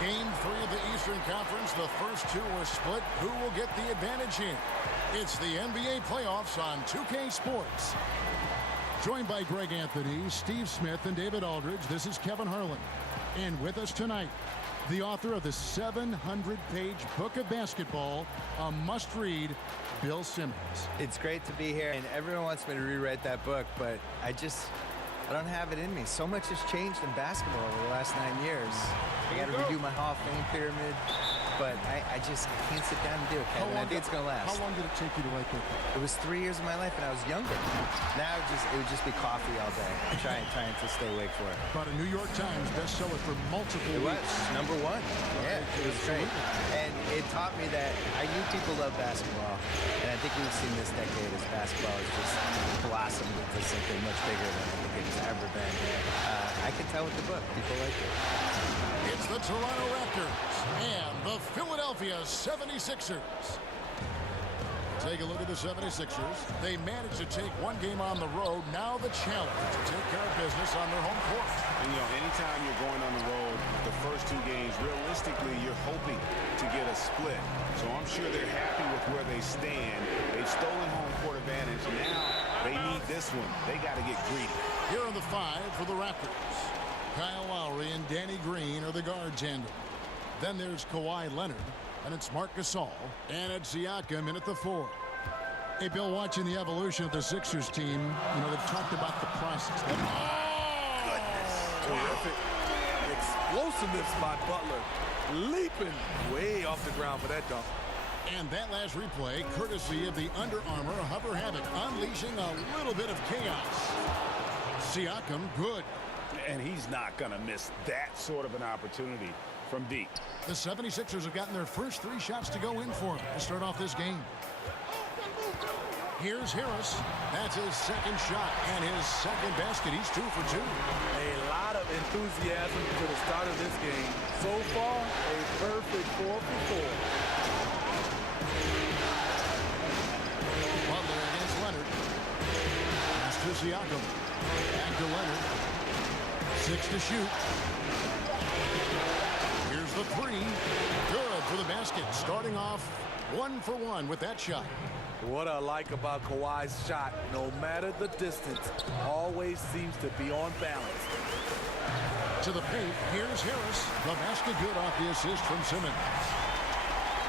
Game 3 of the Eastern Conference. The first two were split. Who will get the advantage here? It's the NBA playoffs on 2K Sports. Joined by Greg Anthony, Steve Smith, and David Aldridge, this is Kevin Harlan. And with us tonight, the author of the 700-page book of basketball, a must-read, Bill Simmons. It's great to be here, and everyone wants me to rewrite that book, but I don't have it in me. So much has changed in basketball over the last 9 years. I got to redo my Hall of Fame pyramid, but I can't sit down and do it, Kevin. I think it's going to last. How long did it take you to write that book? It was 3 years of my life, and I was younger. Now it would just be coffee all day. I'm trying to stay awake for it. About a New York Times bestseller for multiple weeks. It was #1. Yeah, it was great. And it taught me that I knew people love basketball, and I think we've seen this decade as basketball has just blossomed into something much bigger than I think it's ever been. I can tell with the book, people like it. It's the Toronto Raptors and the Philadelphia 76ers. Take a look at the 76ers. They managed to take one game on the road. Now the challenge to take care of business on their home court. And, anytime you're going on the road, the first two games, realistically, you're hoping to get a split. So I'm sure they're happy with where they stand. They've stolen home court advantage. Now they need this one. They got to get greedy. Here are the five for the Raptors. Kyle Lowry and Danny Green are the guard tandem. Then there's Kawhi Leonard, and it's Marc Gasol, and it's Siakam in at the 4. Hey, Bill, watching the evolution of the Sixers team, they've talked about the process. Terrific explosiveness by Butler, leaping way off the ground for that dunk. And that last replay, courtesy of the Under Armour Hover Havoc, unleashing a little bit of chaos. Siakam, good. And he's not going to miss that sort of an opportunity from deep. The 76ers have gotten their first 3 shots to go in for him to start off this game. Here's Harris. That's his second shot and his second basket. He's 2 for 2. A lot of enthusiasm to the start of this game. So far, a perfect 4 for 4. Butler against Leonard. Pass to Siakam. Back to Leonard. 6 to shoot. Here's the 3. Good for the basket. Starting off 1 for 1 with that shot. What I like about Kawhi's shot, no matter the distance, always seems to be on balance. To the paint, here's Harris. The basket good off the assist from Simmons.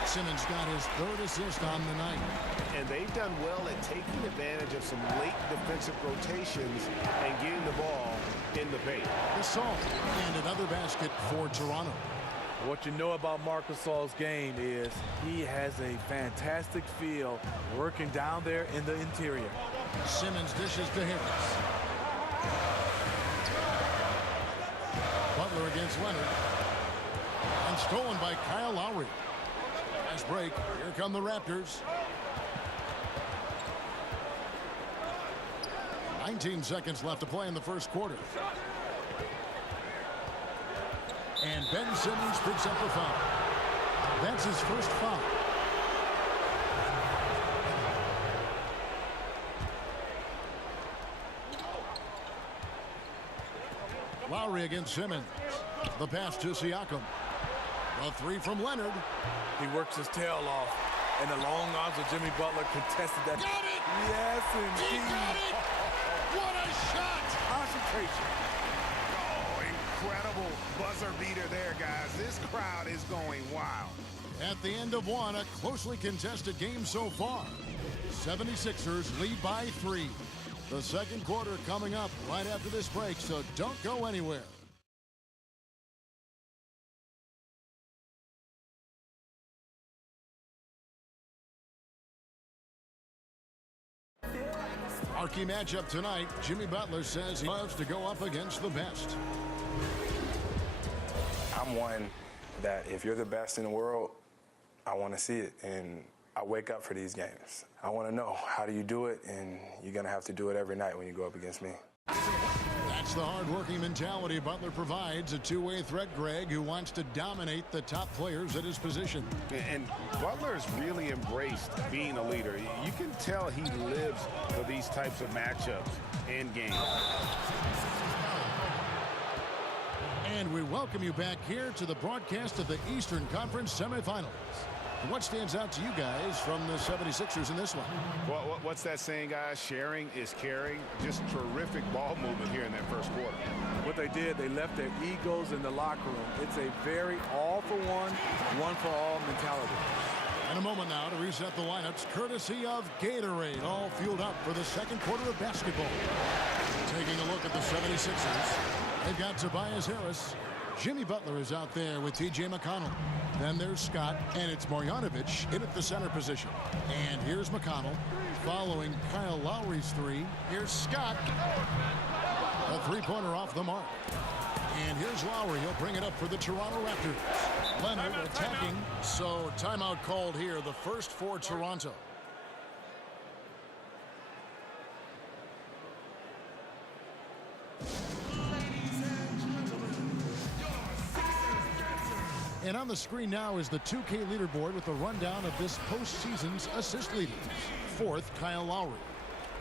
Simmons got his 3rd assist on the night. And they've done well at taking advantage of some late defensive rotations and getting the ball in the paint. Gasol, and another basket for Toronto. What you know about Marc Gasol's game is he has a fantastic feel working down there in the interior. Simmons dishes to Harris. Butler against Leonard. And stolen by Kyle Lowry. Fast break. Here come the Raptors. 19 seconds left to play in the first quarter. And Ben Simmons picks up the foul. That's his first foul. Lowry against Simmons. The pass to Siakam. The 3 from Leonard. He works his tail off, and the long arms of Jimmy Butler contested that. Got it! Yes, He indeed. got it! What a shot! Concentration. Oh, incredible buzzer beater there, guys. This crowd is going wild. At the end of 1, a closely contested game so far. 76ers lead by 3. The second quarter coming up right after this break, so don't go anywhere. Our key matchup tonight, Jimmy Butler says he loves to go up against the best. I'm one that if you're the best in the world, I want to see it, and I wake up for these games. I want to know, how do you do it? And you're going to have to do it every night when you go up against me. That's the hard-working mentality Butler provides, a two-way threat, Greg, who wants to dominate the top players at his position. And Butler's really embraced being a leader. You can tell he lives for these types of matchups and games. And we welcome you back here to the broadcast of the Eastern Conference semifinals. And what stands out to you guys from the 76ers in this one? Well, what's that saying, guys? Sharing is caring. Just terrific ball movement here in that first quarter. What they did, they left their egos in the locker room. It's a very all-for-one, one-for-all mentality. In a moment now to reset the lineups, courtesy of Gatorade, all fueled up for the second quarter of basketball. Taking a look at the 76ers, they've got Tobias Harris. Jimmy Butler is out there with T.J. McConnell. Then there's Scott, and it's Marjanovic in at the center position. And here's McConnell following Kyle Lowry's three. Here's Scott. A three-pointer off the mark. And here's Lowry. He'll bring it up for the Toronto Raptors. Leonard attacking. So timeout called here, the first for Toronto. And on the screen now is the 2K leaderboard with a rundown of this postseason's assist leaders. Fourth, Kyle Lowry.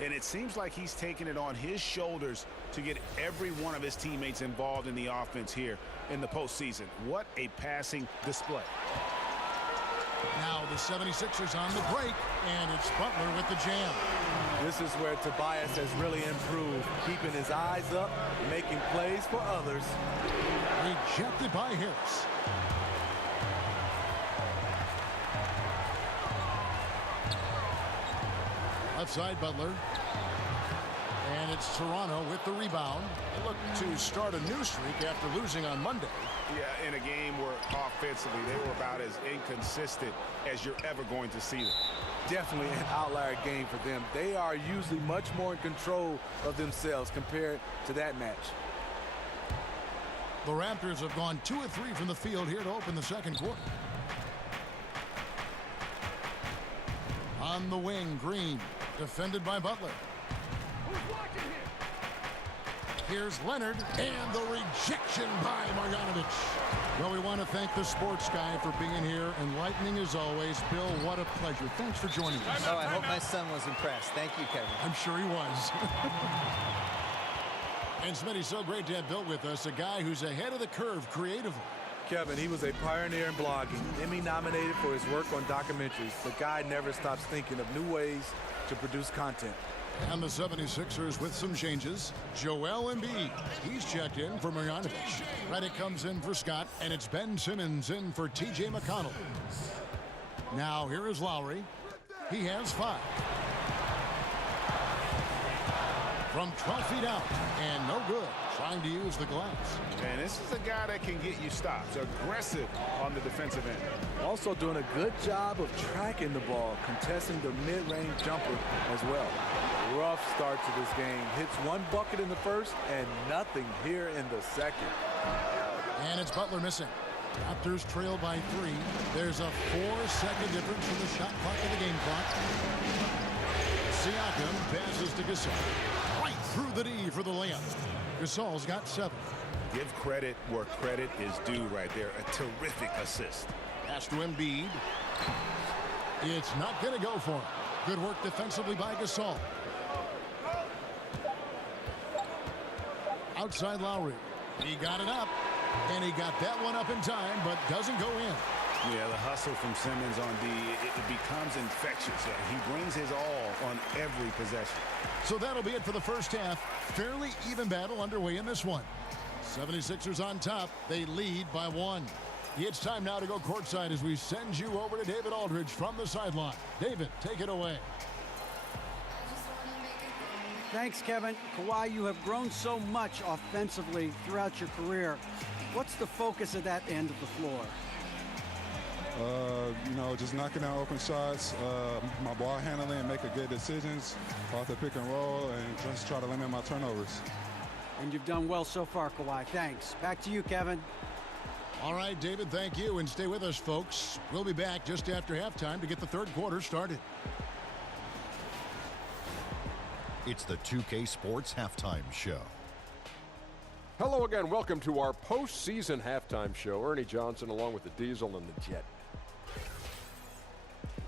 And it seems like he's taking it on his shoulders to get every one of his teammates involved in the offense here in the postseason. What a passing display. Now the 76ers on the break, and it's Butler with the jam. This is where Tobias has really improved, keeping his eyes up, making plays for others. Rejected by Harris. Left side, Butler. And it's Toronto with the rebound. They look to start a new streak after losing on Monday. Yeah, in a game where offensively they were about as inconsistent as you're ever going to see them. Definitely an outlier game for them. They are usually much more in control of themselves compared to that match. The Raptors have gone 2 of 3 from the field here to open the second quarter. On the wing, Green, defended by Butler. Here's Leonard, and the rejection by Marjanovic. Well, we want to thank the sports guy for being here, enlightening as always. Bill, what a pleasure. Thanks for joining us. Oh, I hope my son was impressed. Thank you, Kevin. I'm sure he was. And Smitty's so great to have Bill with us, a guy who's ahead of the curve creatively. Kevin, he was a pioneer in blogging, Emmy nominated for his work on documentaries. The guy never stops thinking of new ways to produce content. And the 76ers with some changes. Joel Embiid, he's checked in for Marjanovic. Redick comes in for Scott, and it's Ben Simmons in for T.J. McConnell. Now here is Lowry. He has 5. From 12 feet out, and no good. Trying to use the glass. And this is a guy that can get you stops. Aggressive on the defensive end. Also doing a good job of tracking the ball, contesting the mid-range jumper as well. Rough start to this game. Hits one bucket in the first and nothing here in the second. And it's Butler missing. Raptors trail by 3. There's a 4-second difference from the shot clock to the game clock. Siakam passes to Gasol. Right through the D for the layup. Gasol's got 7. Give credit where credit is due right there. A terrific assist. Pass to Embiid. It's not going to go for him. Good work defensively by Gasol. Outside Lowry. He got it up. And he got that one up in time, but doesn't go in. Yeah, the hustle from Simmons on D, it becomes infectious. He brings his all on every possession. So that'll be it for the first half. Fairly even battle underway in this one. 76ers on top. They lead by 1. It's time now to go courtside as we send you over to David Aldridge from the sideline. David, take it away. Thanks, Kevin. Kawhi, you have grown so much offensively throughout your career. What's the focus of that end of the floor? Just knocking down open shots, my ball handling, and making good decisions off the pick and roll, and just try to limit my turnovers. And you've done well so far, Kawhi. Thanks. Back to you, Kevin. All right, David, thank you. And stay with us, folks. We'll be back just after halftime to get the third quarter started. It's the 2K Sports Halftime Show. Hello again. Welcome to our postseason halftime show. Ernie Johnson along with the Diesel and the Jet.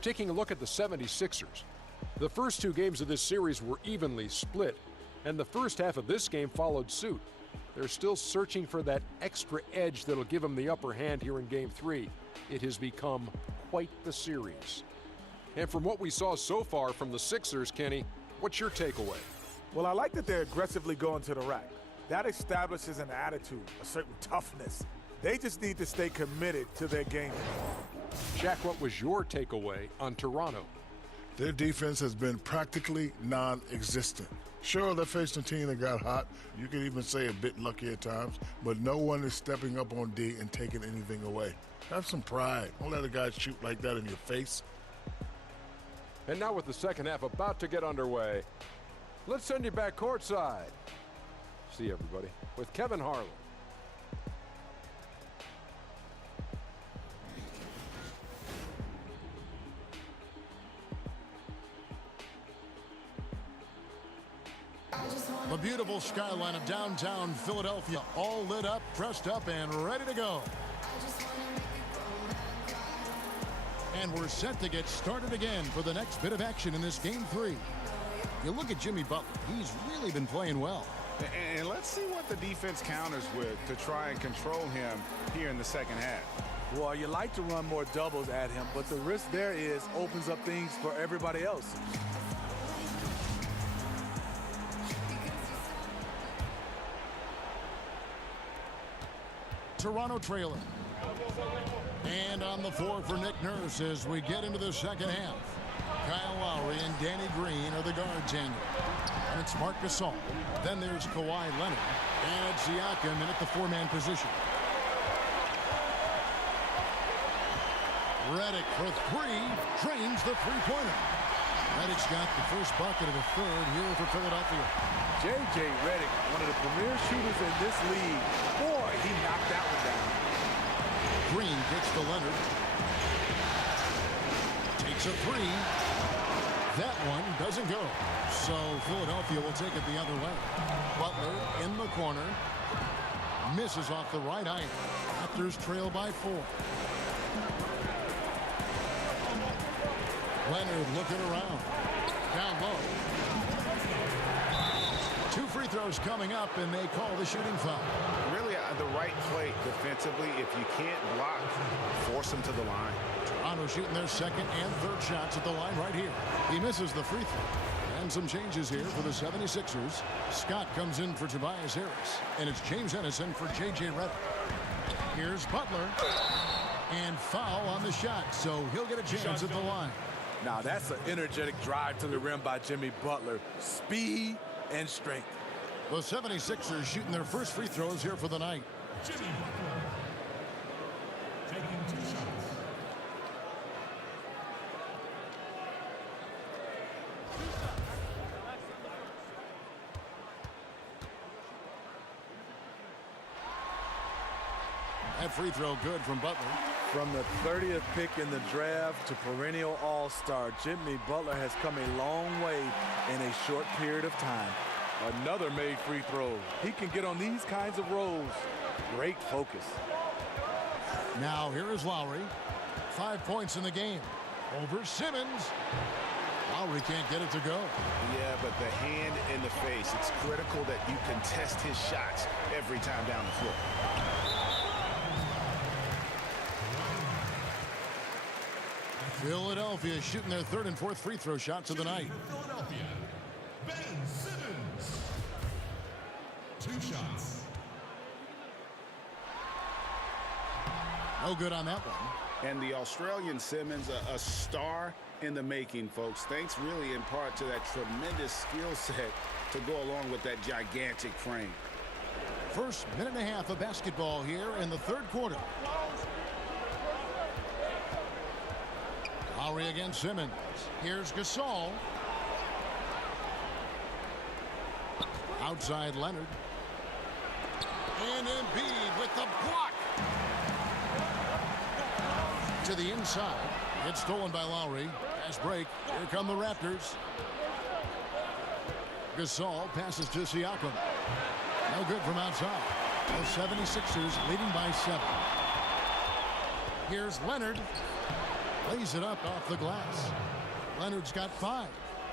Taking a look at the 76ers. The first 2 games of this series were evenly split, and the first half of this game followed suit. They're still searching for that extra edge that'll give them the upper hand here in Game 3. It has become quite the series. And from what we saw so far from the Sixers, Kenny, what's your takeaway? Well, I like that they're aggressively going to the rack. That establishes an attitude, a certain toughness. They just need to stay committed to their game. Shaq, what was your takeaway on Toronto? Their defense has been practically non-existent. Sure, they're facing a team that got hot. You could even say a bit lucky at times, but no one is stepping up on D and taking anything away. Have some pride. Don't let a guy shoot like that in your face. And now with the second half about to get underway, let's send you back courtside. See everybody with Kevin Harlan. The beautiful skyline of downtown Philadelphia, all lit up, pressed up, and ready to go. And we're set to get started again for the next bit of action in this Game 3. You look at Jimmy Butler. He's really been playing well. And let's see what the defense counters with to try and control him here in the second half. Well, you like to run more doubles at him, but the risk there is opens up things for everybody else. Toronto trailer. And on the floor for Nick Nurse as we get into the second half. Kyle Lowry and Danny Green are the guard tandem. And it's Marc Gasol. Then there's Kawhi Leonard. And Siakam in at the four-man position. Redick for three. Drains the three-pointer. Redick's got the first bucket of the third here for Philadelphia. J.J. Redick, one of the premier shooters in this league. Boy, he knocked that one down. Green gets to Leonard. Takes a three. That one doesn't go. So Philadelphia will take it the other way. Butler in the corner. Misses off the right eye. Raptors trail by 4. Leonard looking around. Down low. 2 free throws coming up, and they call the shooting foul. Really the right play defensively. If you can't block, force them to the line. Toronto shooting their second and third shots at the line right here. He misses the free throw. And some changes here for the 76ers. Scott comes in for Tobias Harris. And it's James Ennison for J.J. Redick. Here's Butler. And foul on the shot, so he'll get a chance at the line. Now that's an energetic drive to the rim by Jimmy Butler. Speed and strength. The 76ers shooting their first free throws here for the night. Jimmy Butler taking 2 shots. That free throw good from Butler. From the 30th pick in the draft to perennial all-star, Jimmy Butler has come a long way in a short period of time. Another made free throw. He can get on these kinds of rolls. Great focus. Now here is Lowry. 5 points in the game. Over Simmons. Lowry can't get it to go. Yeah, but the hand in the face. It's critical that you contest his shots every time down the floor. Philadelphia shooting their third and fourth free throw shots of the night. Philadelphia, Ben Simmons. 2 shots. No good on that one. And the Australian Simmons, a star in the making, folks. Thanks really in part to that tremendous skill set to go along with that gigantic frame. First minute and a half of basketball here in the third quarter. Lowry against Simmons. Here's Gasol. Outside Leonard. And Embiid with the block. To the inside. It's stolen by Lowry. Pass break. Here come the Raptors. Gasol passes to Siakam. No good from outside. The 76ers leading by 7. Here's Leonard. Lays it up off the glass. Leonard's got 5.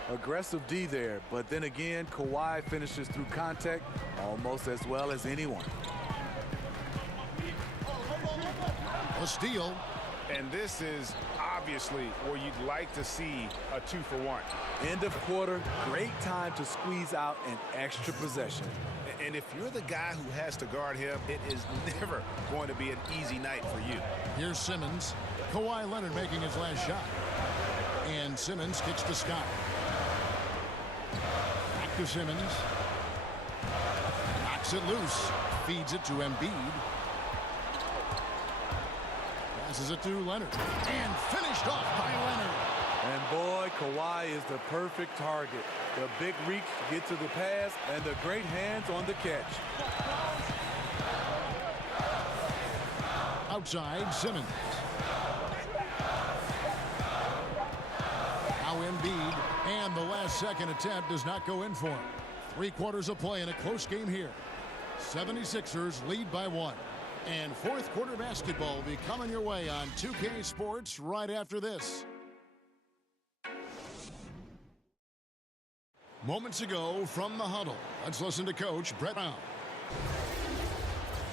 Aggressive D there, but then again, Kawhi finishes through contact almost as well as anyone. A steal. And this is obviously where you'd like to see a 2-for-1. End of quarter, great time to squeeze out an extra possession. And if you're the guy who has to guard him, it is never going to be an easy night for you. Here's Simmons. Kawhi Leonard making his last shot. And Simmons kicks to Scott. Back to Simmons. Knocks it loose. Feeds it to Embiid. Passes it to Leonard. And finished off by Leonard. And boy, Kawhi is the perfect target. The big reach to get to the pass and the great hands on the catch. Outside, Simmons. Now Embiid, and the last second attempt does not go in for him. 3 quarters of play in a close game here. 76ers lead by 1. And fourth quarter basketball will be coming your way on 2K Sports right after this. Moments ago from the huddle, let's listen to Coach Brett Brown.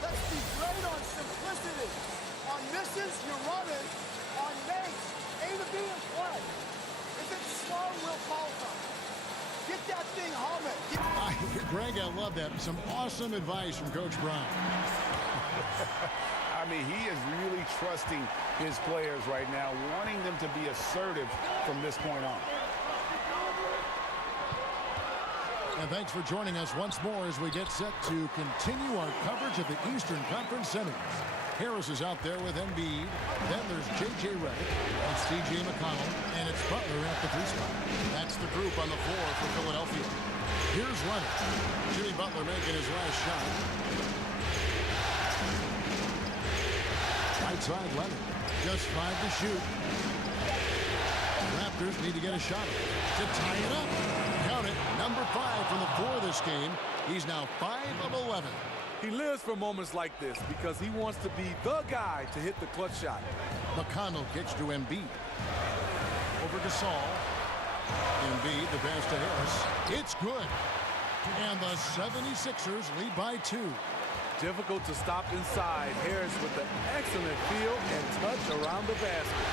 Let's be great on simplicity. On misses, you're running. On makes, A to B is play. If it's slow, we'll call something. Get that thing humming. Greg, I love that. Some awesome advice from Coach Brown. I mean, he is really trusting his players right now, wanting them to be assertive from this point on. And thanks for joining us once more as we get set to continue our coverage of the Eastern Conference Semis. Harris is out there with Embiid. Then there's J.J. Redick and C.J. McConnell. And it's Butler at the 3 spot. That's the group on the floor for Philadelphia. Here's Leonard. Jimmy Butler making his last shot. Right side Leonard. Just 5 to shoot. Raptors need to get a shot to tie it up. Count it. Number 5 from the floor this game. He's now 5 of 11. He lives for moments like this because he wants to be the guy to hit the clutch shot. McConnell kicks to Embiid. Over to Saul. Embiid, the pass to Harris. It's good. And the 76ers lead by 2. Difficult to stop inside. Harris with the excellent feel and touch around the basket.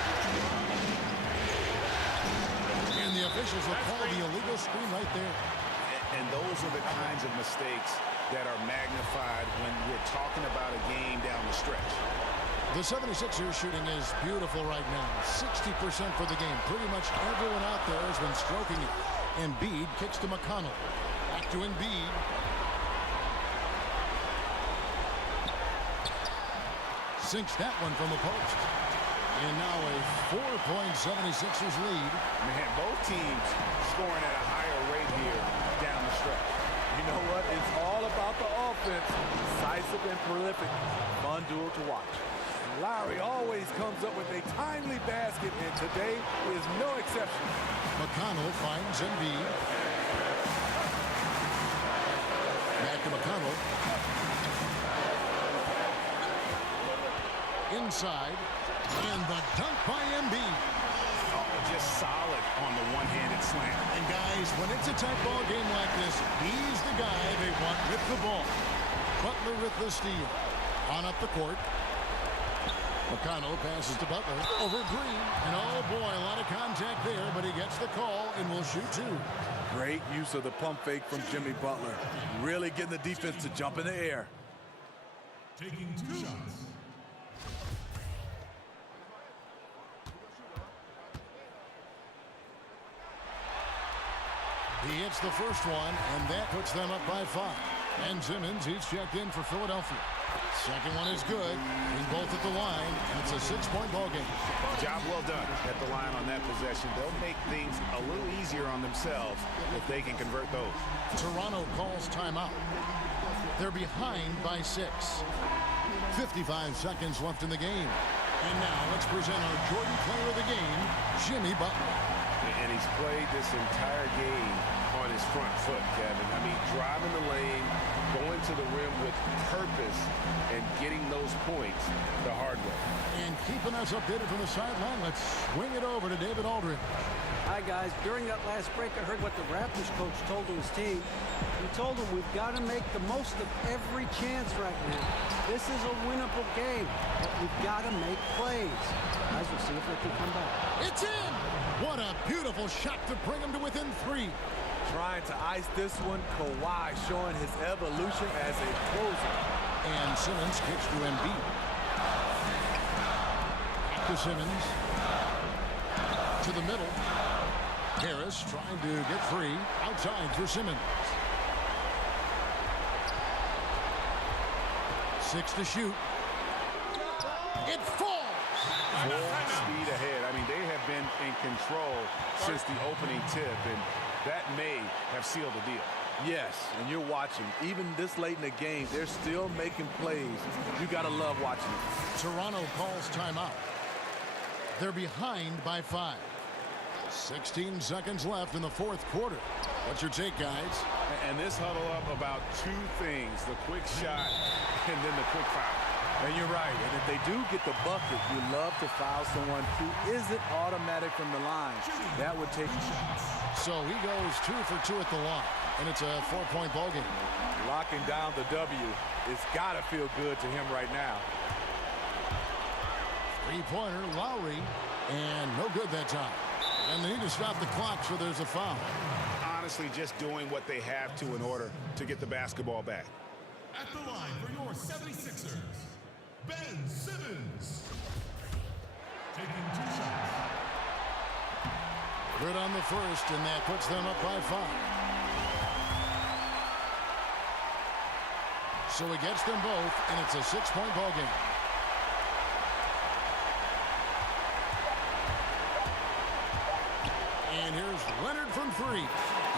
And the officials will call the illegal screen right there. And those are the kinds of mistakes that are magnified when we're talking about a game down the stretch. The 76ers shooting is beautiful right now. 60% for the game. Pretty much everyone out there has been stroking it. Embiid kicks to McConnell. Back to Embiid. Sinks that one from the post. And now a 4-point 76ers lead. Man, both teams scoring at a higher rate here down the stretch. You know what? It's all about the offense. Decisive and prolific. Fun duel to watch. Lowry always comes up with a timely basket, and today is no exception. McConnell finds Embiid. Back to McConnell. Inside. And the dunk by Embiid. Oh, just solid on the one-handed slam. And guys, when it's a tight ball game like this, he's the guy they want with the ball. Butler with the steal. On up the court. McConnell passes to Butler over Green. And oh boy, a lot of contact there, but he gets the call and will shoot 2. Great use of the pump fake from Jimmy Butler. Really getting the defense to jump in the air. Taking 2 shots. He hits the first one, and that puts them up by 5. And Simmons, he's checked in for Philadelphia. Second one is good. He's both at the line, and it's a 6-point ball game. Job well done at the line on that possession. They'll make things a little easier on themselves if they can convert those. Toronto calls timeout. They're behind by 6. 55 seconds left in the game. And now let's present our Jordan player of the game, Jimmy Butler. And he's played this entire game on his front foot, Kevin. I mean, driving the lane, going to the rim with purpose, and getting those points the hard way. And keeping us updated from the sideline. Let's swing it over to David Aldridge. Hi, guys. During that last break, I heard what the Raptors coach told to his team. He told them we've got to make the most of every chance right now. This is a winnable game, but we've got to make plays. Guys, we'll see if they can come back. It's in! What a beautiful shot to bring them to within 3. Trying to ice this one, Kawhi showing his evolution as a closer. And Simmons kicks to Embiid. Back to Simmons. To the middle. Harris trying to get free. Outside for Simmons. 6 to shoot. It falls! Full speed ahead. I mean, they have been in control since the opening tip, and that may have sealed the deal. Yes, and you're watching. Even this late in the game, they're still making plays. You got to love watching it. Toronto calls timeout. They're behind by 5. 16 seconds left in the 4th quarter. What's your take, guys? And this huddle up about 2 things, the quick shot and then the quick foul. And you're right. And if they do get the bucket, you love to foul someone who isn't automatic from the line. That would take you. So he goes 2 for 2 at the line, and it's a 4-point ball game. Locking down the W. It's got to feel good to him right now. 3-pointer, Lowry, and no good that time. And they need to stop the clock, so there's a foul. Honestly, just doing what they have to in order to get the basketball back. At the line for your 76ers, Ben Simmons. Taking 2 shots. Good on the first, and that puts them up by 5. So he gets them both, and it's a 6-point ball game. And here's Leonard from 3.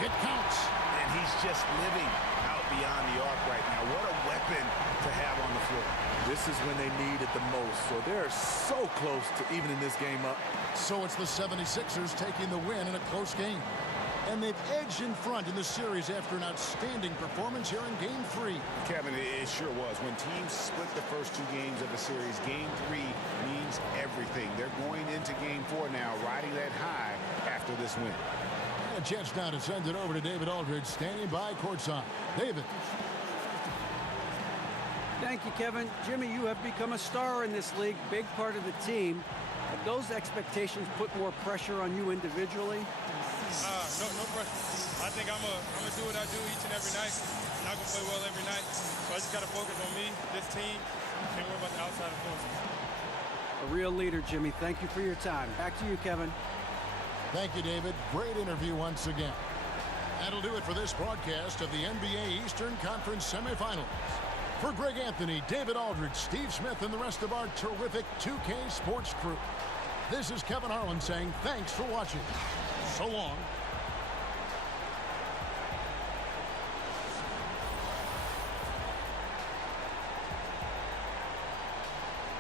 It counts. And he's just living out beyond the arc right now. What a weapon to have on the floor. This is when they need it the most. So they're so close to evening this game up. So it's the 76ers taking the win in a close game. And they've edged in front in the series after an outstanding performance here in Game 3. Kevin, it sure was. When teams split the first 2 games of the series, Game 3 means everything. They're going into Game 4 now, riding that high after this win. And a chance now to send it over to David Aldridge, standing by courtside. David. Thank you, Kevin. Jimmy, you have become a star in this league, big part of the team. Have those expectations put more pressure on you individually? No pressure. I think I'm gonna do what I do each and every night. I'm not gonna play well every night. So I just gotta focus on me, this team, and worry about the outside influences. A real leader, Jimmy. Thank you for your time. Back to you, Kevin. Thank you, David. Great interview once again. That'll do it for this broadcast of the NBA Eastern Conference semifinals. For Greg Anthony, David Aldridge, Steve Smith, and the rest of our terrific 2K Sports crew, this is Kevin Harlan saying thanks for watching. So long.